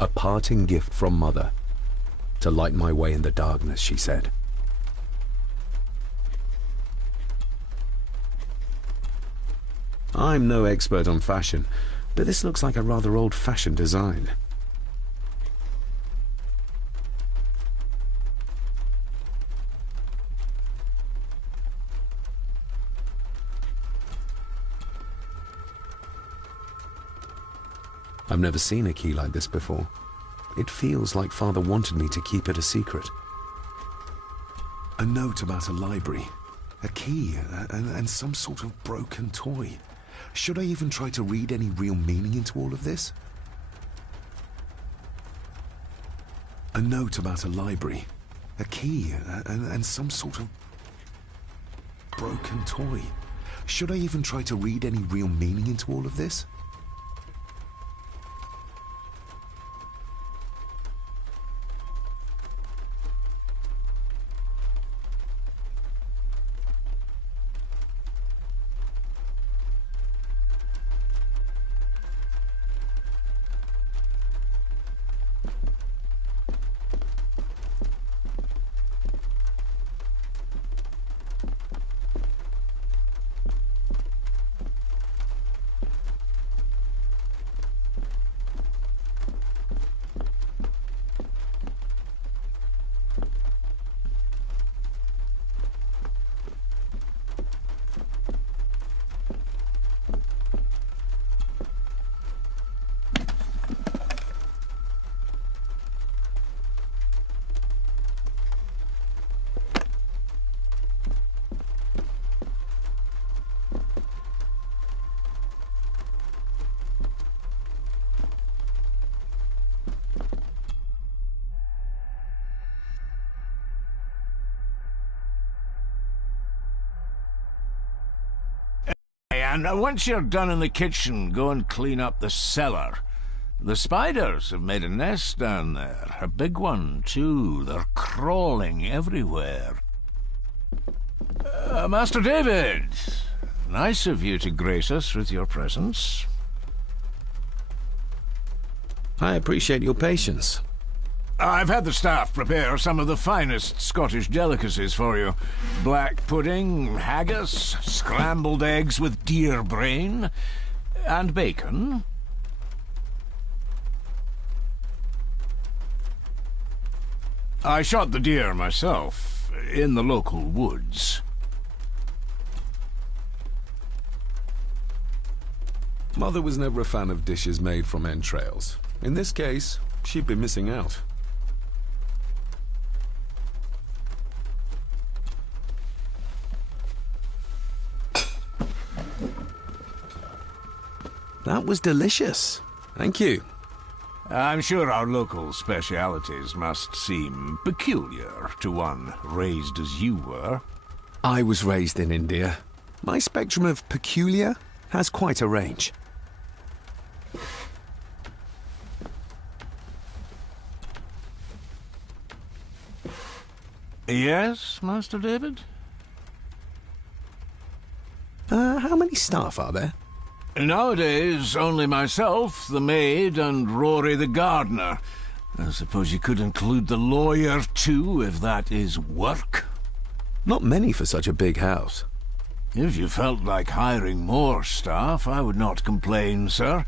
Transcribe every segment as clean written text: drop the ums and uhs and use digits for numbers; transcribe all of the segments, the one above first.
A parting gift from Mother. To light my way in the darkness, she said. I'm no expert on fashion, but this looks like a rather old-fashioned design. I've never seen a key like this before. It feels like Father wanted me to keep it a secret. A note about a library, a key, and some sort of broken toy. Should I even try to read any real meaning into all of this? A note about a library, a key, and some sort of broken toy. Should I even try to read any real meaning into all of this? And once you're done in the kitchen, go and clean up the cellar. The spiders have made a nest down there. A big one, too. They're crawling everywhere. Master David, nice of you to grace us with your presence. I appreciate your patience. I've had the staff prepare some of the finest Scottish delicacies for you. Black pudding, haggis, scrambled eggs with deer brain, and bacon. I shot the deer myself, in the local woods. Mother was never a fan of dishes made from entrails. In this case, she'd be missing out. That was delicious. Thank you. I'm sure our local specialities must seem peculiar to one raised as you were. I was raised in India. My spectrum of peculiar has quite a range. Yes, Master David? How many staff are there? Nowadays, only myself, the maid, and Rory the gardener. I suppose you could include the lawyer, too, if that is work. Not many for such a big house. If you felt like hiring more staff, I would not complain, sir.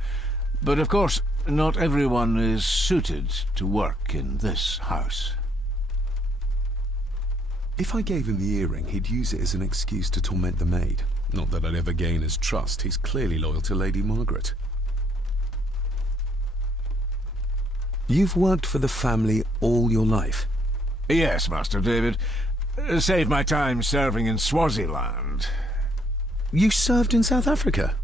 But of course, not everyone is suited to work in this house. If I gave him the earring, he'd use it as an excuse to torment the maid. Not that I'd ever gain his trust. He's clearly loyal to Lady Margaret. You've worked for the family all your life? Yes, Master David. Save my time serving in Swaziland. You served in South Africa?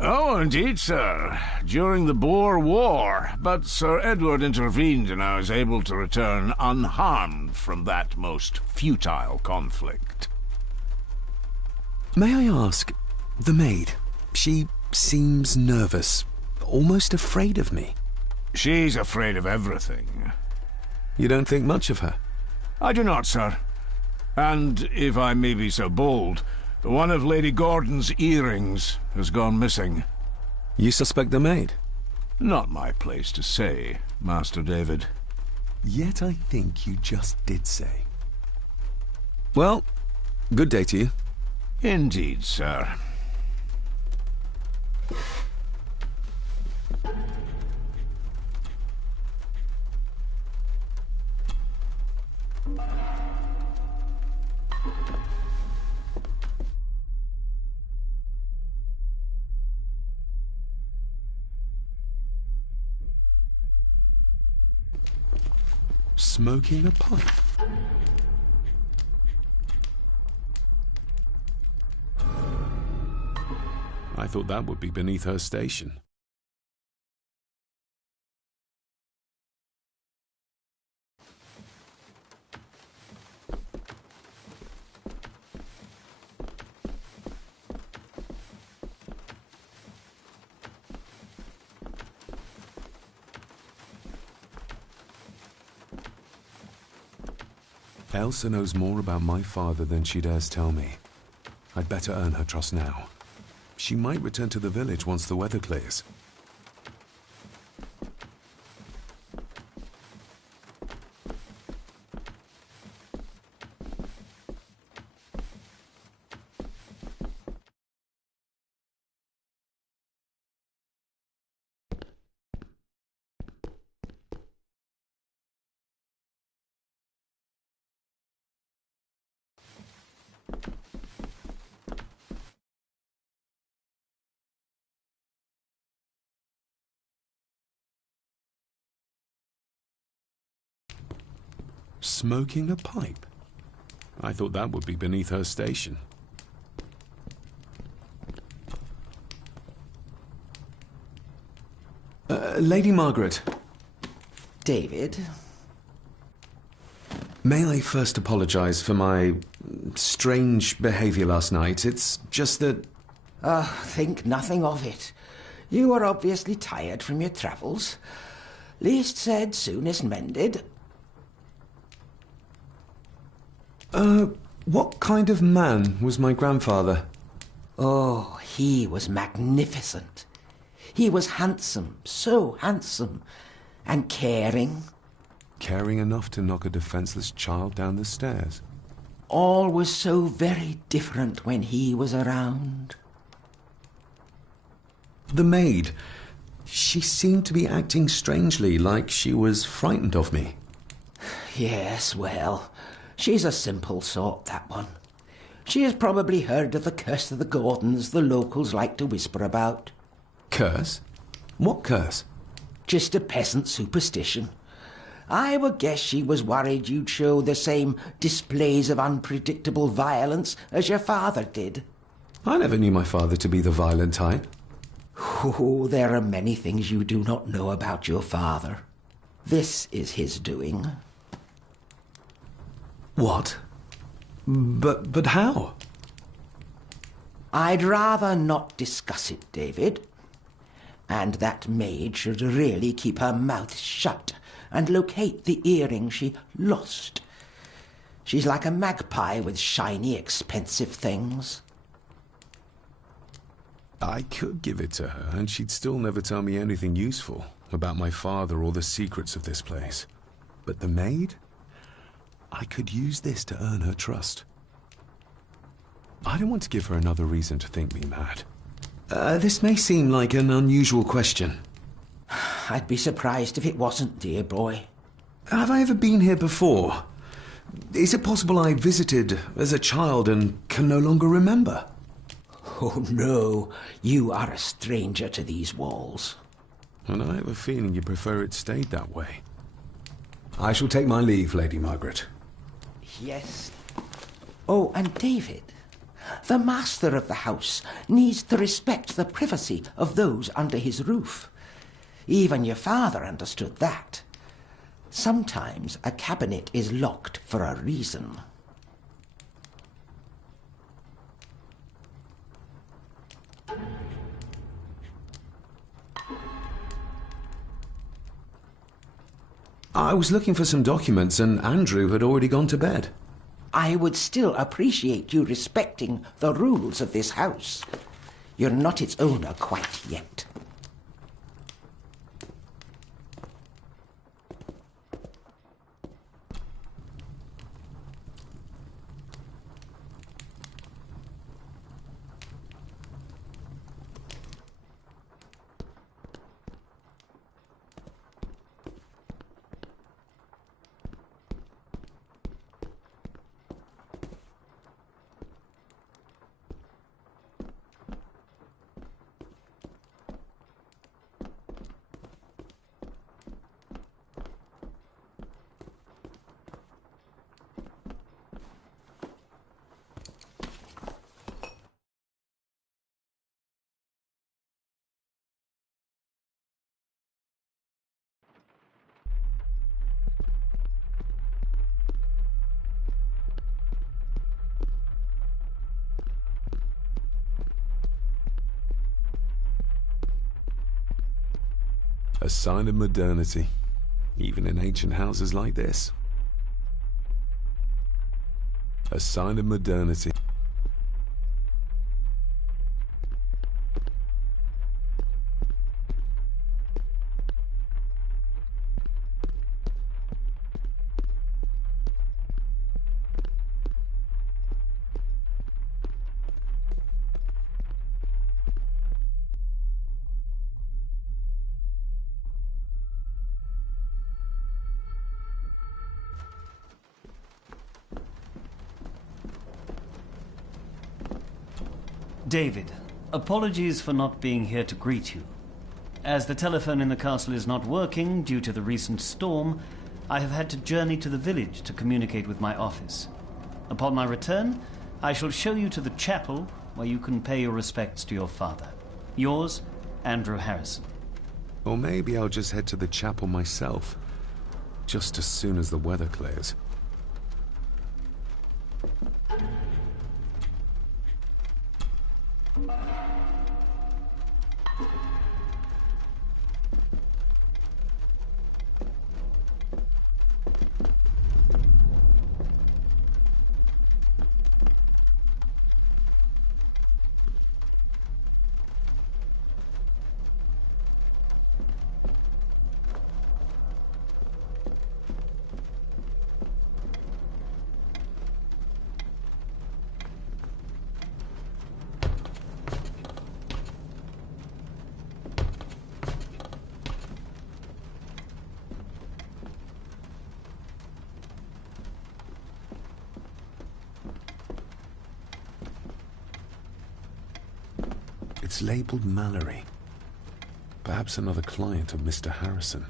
Oh, indeed, sir. During the Boer War. But Sir Edward intervened and I was able to return unharmed from that most futile conflict. May I ask, the maid, she seems nervous, almost afraid of me. She's afraid of everything. You don't think much of her? I do not, sir. And, if I may be so bold, one of Lady Gordon's earrings has gone missing. You suspect the maid? Not my place to say, Master David. Yet I think you just did say. Well, good day to you. Indeed, sir. Smoking a pipe. I thought that would be beneath her station. Elsa knows more about my father than she dares tell me. I'd better earn her trust now. She might return to the village once the weather clears. Smoking a pipe? I thought that would be beneath her station. Lady Margaret. David? May I first apologize for my strange behavior last night? It's just that... Think nothing of it. You are obviously tired from your travels. Least said, soonest mended. What kind of man was my grandfather? Oh, he was magnificent. He was handsome, so handsome, and caring. Caring enough to knock a defenseless child down the stairs. All was so very different when he was around. The maid. She seemed to be acting strangely, like she was frightened of me. Yes, well, she's a simple sort, that one. She has probably heard of the curse of the Gordons the locals like to whisper about. Curse? What curse? Just a peasant superstition. I would guess she was worried you'd show the same displays of unpredictable violence as your father did. I never knew my father to be the violent type. Oh, there are many things you do not know about your father. This is his doing. What? But how? I'd rather not discuss it, David. And that maid should really keep her mouth shut and locate the earring she lost. She's like a magpie with shiny, expensive things. I could give it to her, and she'd still never tell me anything useful about my father or the secrets of this place. But the maid? I could use this to earn her trust. I don't want to give her another reason to think me mad. This may seem like an unusual question. I'd be surprised if it wasn't, dear boy. Have I ever been here before? Is it possible I visited as a child and can no longer remember? Oh, no. You are a stranger to these walls. And I have a feeling you prefer it stayed that way. I shall take my leave, Lady Margaret. Yes. Oh, and David, the master of the house needs to respect the privacy of those under his roof. Even your father understood that. Sometimes a cabinet is locked for a reason. I was looking for some documents and Andrew had already gone to bed. I would still appreciate you respecting the rules of this house. You're not its owner quite yet. A sign of modernity, even in ancient houses like this. A sign of modernity. David, apologies for not being here to greet you. As the telephone in the castle is not working due to the recent storm, I have had to journey to the village to communicate with my office. Upon my return, I shall show you to the chapel where you can pay your respects to your father. Yours, Andrew Harrison. Or maybe I'll just head to the chapel myself, just as soon as the weather clears. It's labeled Mallory. Perhaps another client of Mr. Harrison.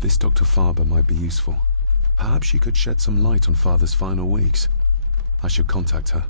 This Dr. Farber might be useful. Perhaps she could shed some light on Father's final weeks. I should contact her.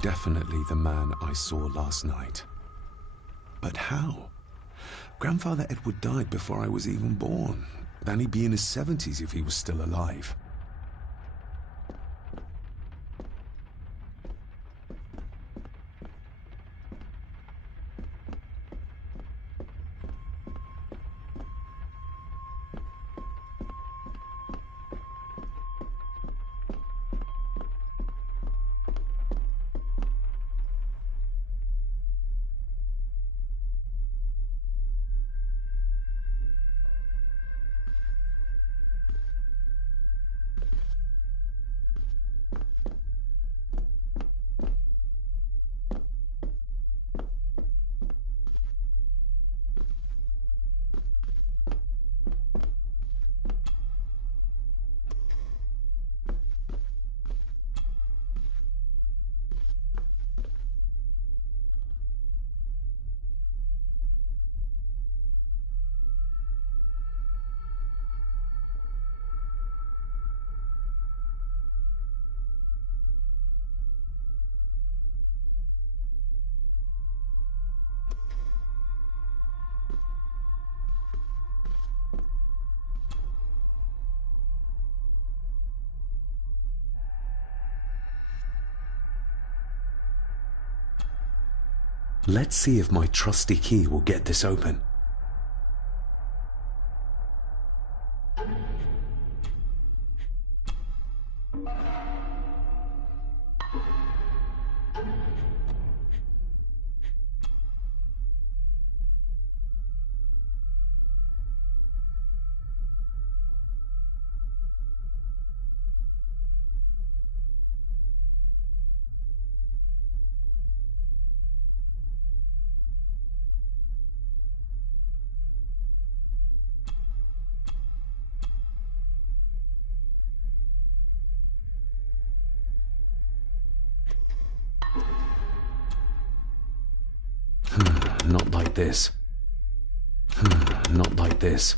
Definitely the man I saw last night. But how? Grandfather Edward died before I was even born. Then he'd be in his 70s if he was still alive. Let's see if my trusty key will get this open. Not like this. Not like this.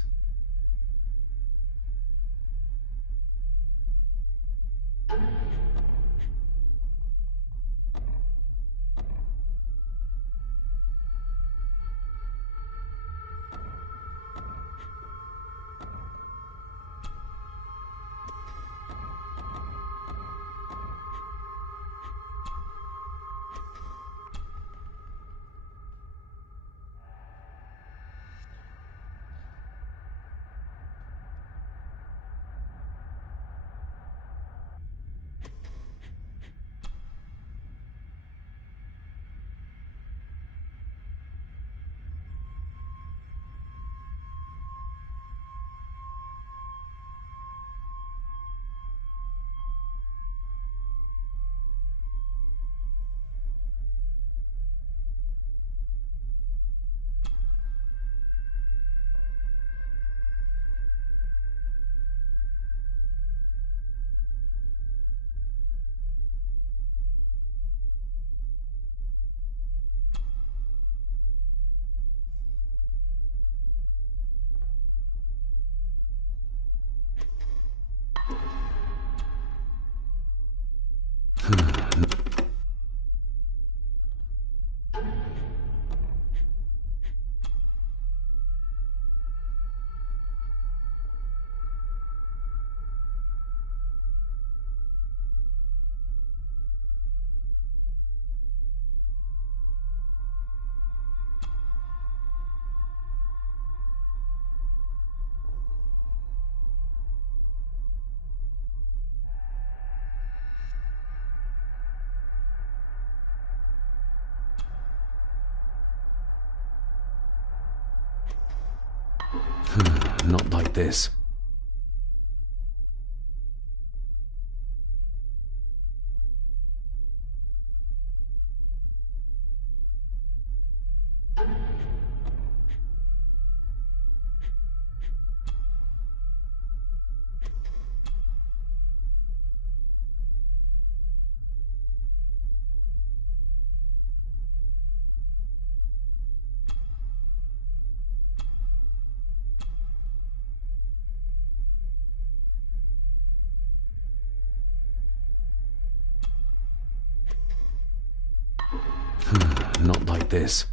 Not like this. Not like this.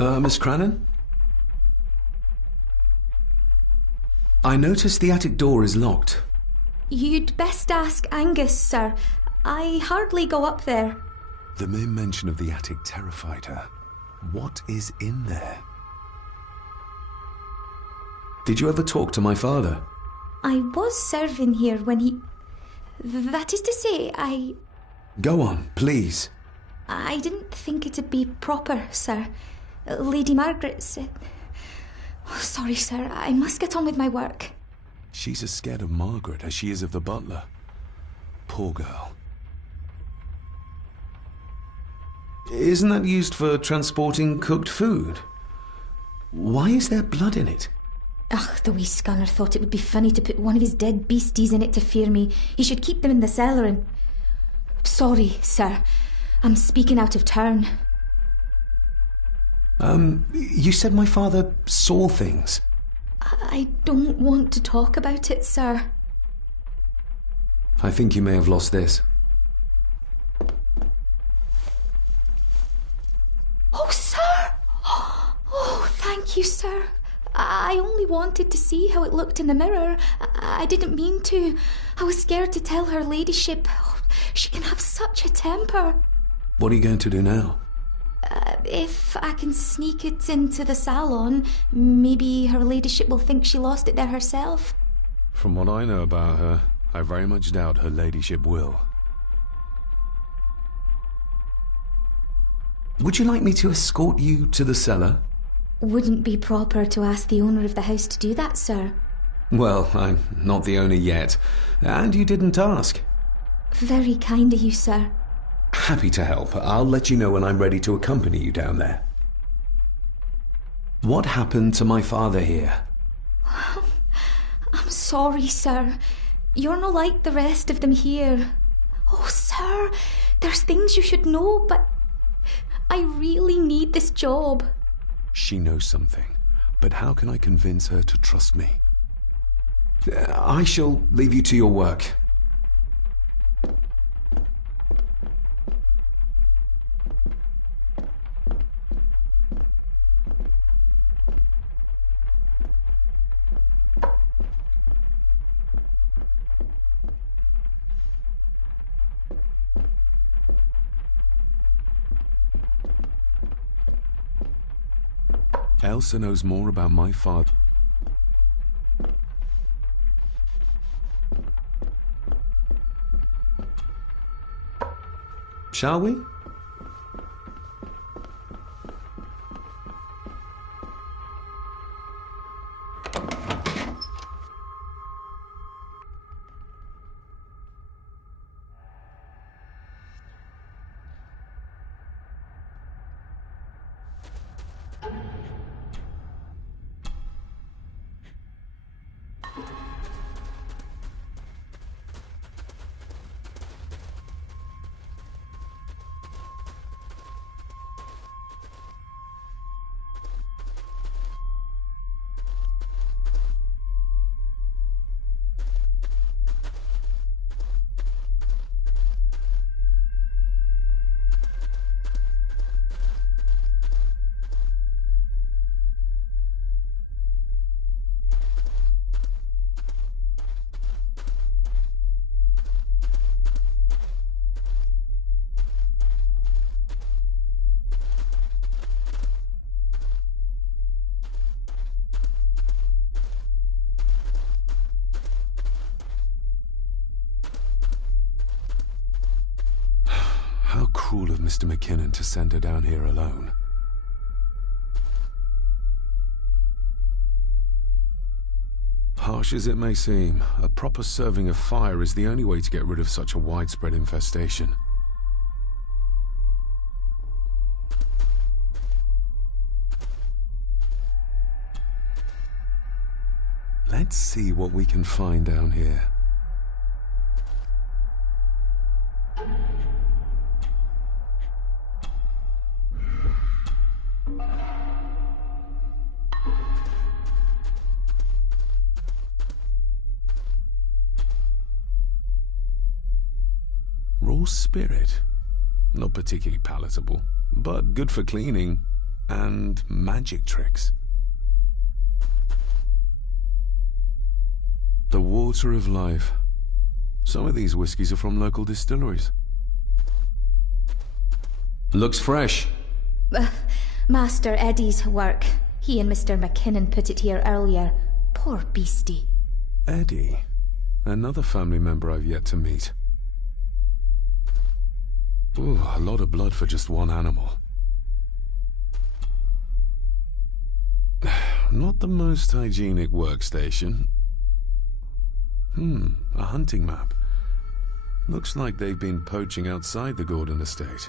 Miss Crannan? I noticed the attic door is locked. You'd best ask Angus, sir. I hardly go up there. The mere mention of the attic terrified her. What is in there? Did you ever talk to my father? I was serving here when he... That is to say, Go on, please. I didn't think it'd be proper, sir. Lady Margaret said... Oh, sorry, sir. I must get on with my work. She's as scared of Margaret as she is of the butler. Poor girl. Isn't that used for transporting cooked food? Why is there blood in it? Ugh, the wee scunner thought it would be funny to put one of his dead beasties in it to fear me. He should keep them in the cellar and... Sorry, sir. I'm speaking out of turn. You said my father saw things. I don't want to talk about it, sir. I think you may have lost this. Oh, sir! Oh, thank you, sir. I only wanted to see how it looked in the mirror. I didn't mean to. I was scared to tell her ladyship. Oh, she can have such a temper. What are you going to do now? If I can sneak it into the salon, maybe her ladyship will think she lost it there herself. From what I know about her, I very much doubt her ladyship will. Would you like me to escort you to the cellar? Wouldn't be proper to ask the owner of the house to do that, sir. Well, I'm not the owner yet, and you didn't ask. Very kind of you, sir. Happy to help. I'll let you know when I'm ready to accompany you down there. What happened to my father here? I'm sorry, sir. You're not like the rest of them here. Oh, sir, there's things you should know, but I really need this job. She knows something, but how can I convince her to trust me? I shall leave you to your work. Elsa knows more about my father. Shall we? How cruel of Mr. McKinnon to send her down here alone. Harsh as it may seem, a proper serving of fire is the only way to get rid of such a widespread infestation. Let's see what we can find down here. Raw spirit. Not particularly palatable, but good for cleaning. and magic tricks. The water of life. Some of these whiskies are from local distilleries. Looks fresh. Master Eddie's work. He and Mr. McKinnon put it here earlier. Poor beastie. Eddie? Another family member I've yet to meet. Ooh, a lot of blood for just one animal. Not the most hygienic workstation. A hunting map. Looks like they've been poaching outside the Gordon estate.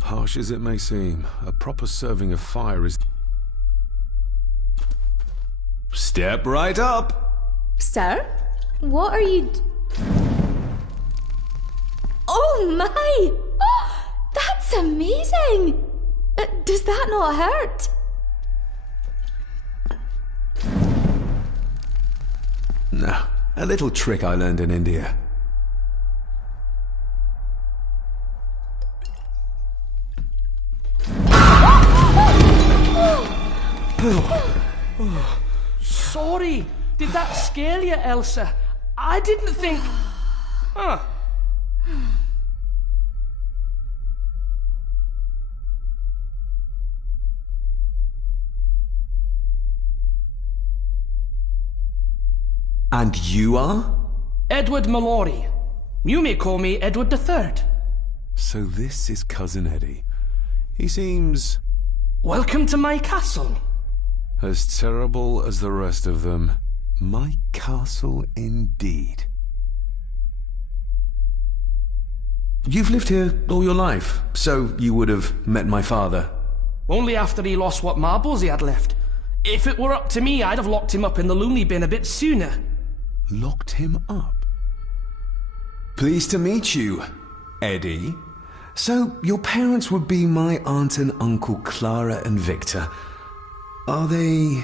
Harsh as it may seem, a proper serving of fire is... Step right up! Sir? What are you... Oh my! Oh, that's amazing! Does that not hurt? No, a little trick I learned in India. Sorry, did that scare you, Elsa? I didn't think... Huh. And you are? Edward Mallory. You may call me Edward III. So this is Cousin Eddie. He seems... Welcome to my castle. as terrible as the rest of them. My castle indeed. You've lived here all your life, so you would have met my father. Only after he lost what marbles he had left. If it were up to me, I'd have locked him up in the loony bin a bit sooner. Locked him up? Pleased to meet you, Eddie. So, your parents would be my aunt and uncle Clara and Victor. Are they...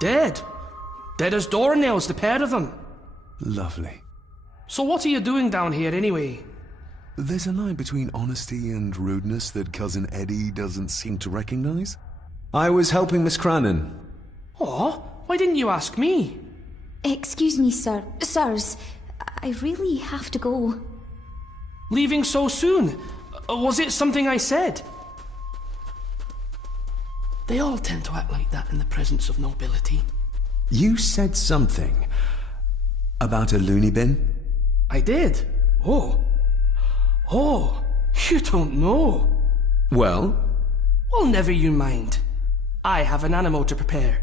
Dead. Dead as doornails, the pair of them. Lovely. So what are you doing down here anyway? There's a line between honesty and rudeness that Cousin Eddie doesn't seem to recognize. I was helping Miss Crannan. Oh, why didn't you ask me? Excuse me, sir. Sirs, I really have to go. Leaving so soon? Was it something I said? They all tend to act like that in the presence of nobility. You said something about a loony bin? I did. Oh, you don't know. Well? Well, never you mind. I have an animal to prepare.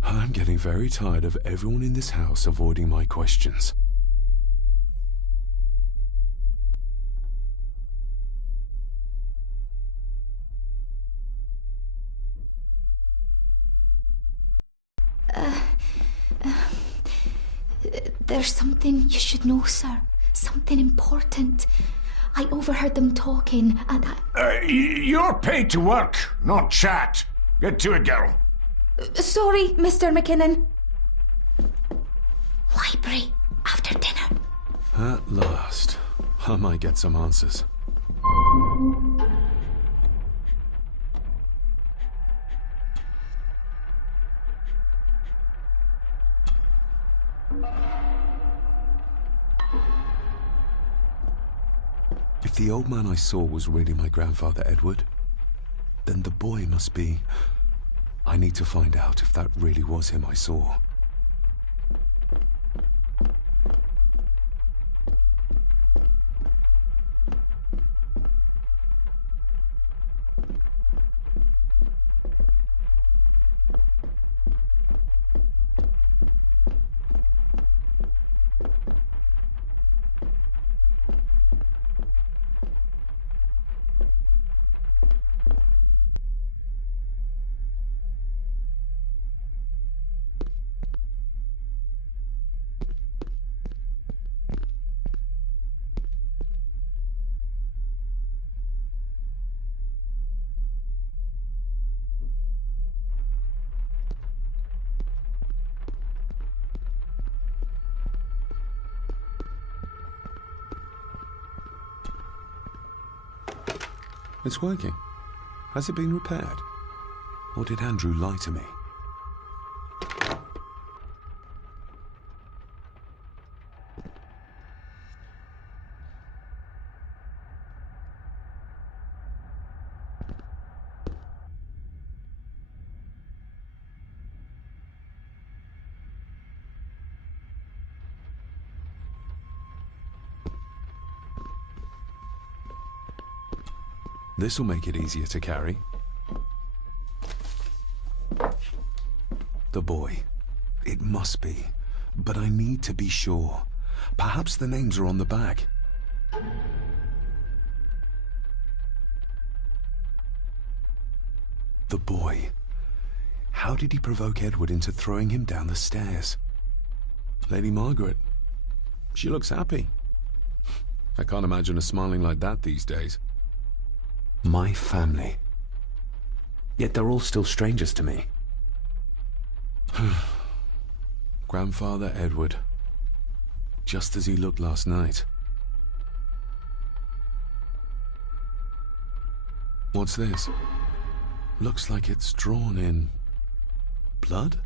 I'm getting very tired of everyone in this house avoiding my questions. There's something you should know, sir. Something important. I overheard them talking, and You're paid to work, not chat. Get to it, girl. Sorry, Mr. McKinnon. Library, after dinner. At last. I might get some answers. If the old man I saw was really my grandfather Edward, then the boy must be... I need to find out if that really was him I saw. It's working. Has it been repaired? Or did Andrew lie to me? This'll make it easier to carry. The boy. It must be. But I need to be sure. Perhaps the names are on the bag. The boy. How did he provoke Edward into throwing him down the stairs? Lady Margaret. She looks happy. I can't imagine her smiling like that these days. My family. Yet they're all still strangers to me. Grandfather Edward. Just as he looked last night. What's this? Looks like it's drawn in... blood?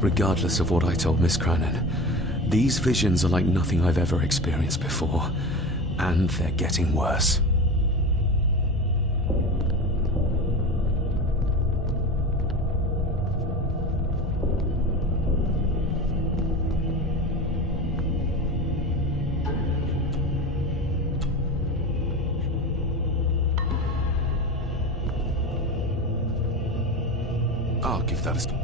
Regardless of what I told Miss Cranon, these visions are like nothing I've ever experienced before, and they're getting worse. I'll give that a...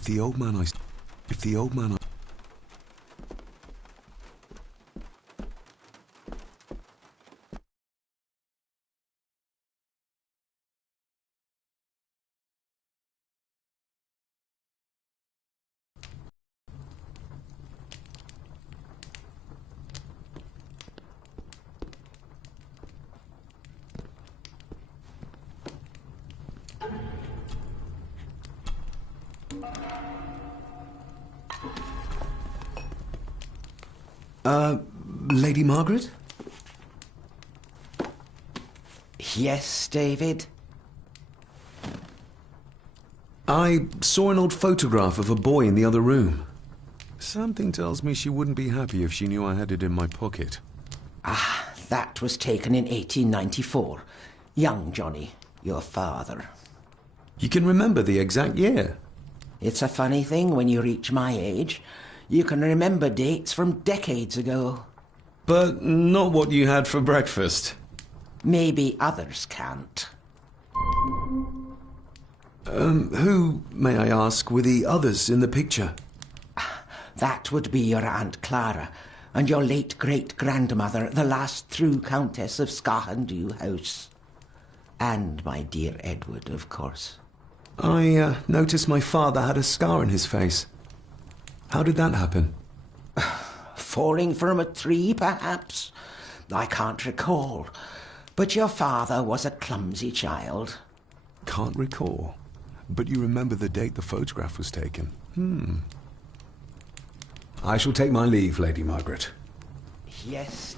If the old man I... Lady Margaret? Yes, David? I saw an old photograph of a boy in the other room. Something tells me she wouldn't be happy if she knew I had it in my pocket. Ah, that was taken in 1894. Young Johnny, your father. You can remember the exact year? It's a funny thing when you reach my age. You can remember dates from decades ago. But not what you had for breakfast. Maybe others can't. Who, may I ask, were the others in the picture? That would be your Aunt Clara and your late great-grandmother, the last true Countess of Scahandew House. And my dear Edward, of course. I noticed my father had a scar on his face. How did that happen? Falling from a tree, perhaps? I can't recall. But your father was a clumsy child. Can't recall. But you remember the date the photograph was taken? I shall take my leave, Lady Margaret. Yes.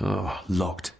Oh, locked.